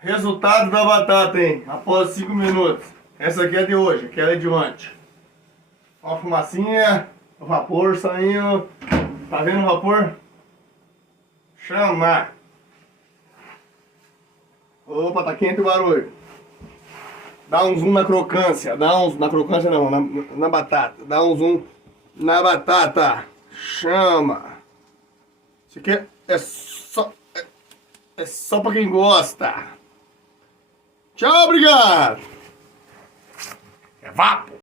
Resultado da batata, hein? Após 5 minutos. Essa aqui é de hoje, aquela é de ontem. Ó a fumacinha, o vapor saindo. Tá vendo o vapor? Chama! Opa, tá quente o barulho. Dá um zoom na crocância. Na crocância não, na batata. Dá um zoom na batata. Chama! Isso aqui é só pra quem gosta. Tchau, obrigado! É vapo!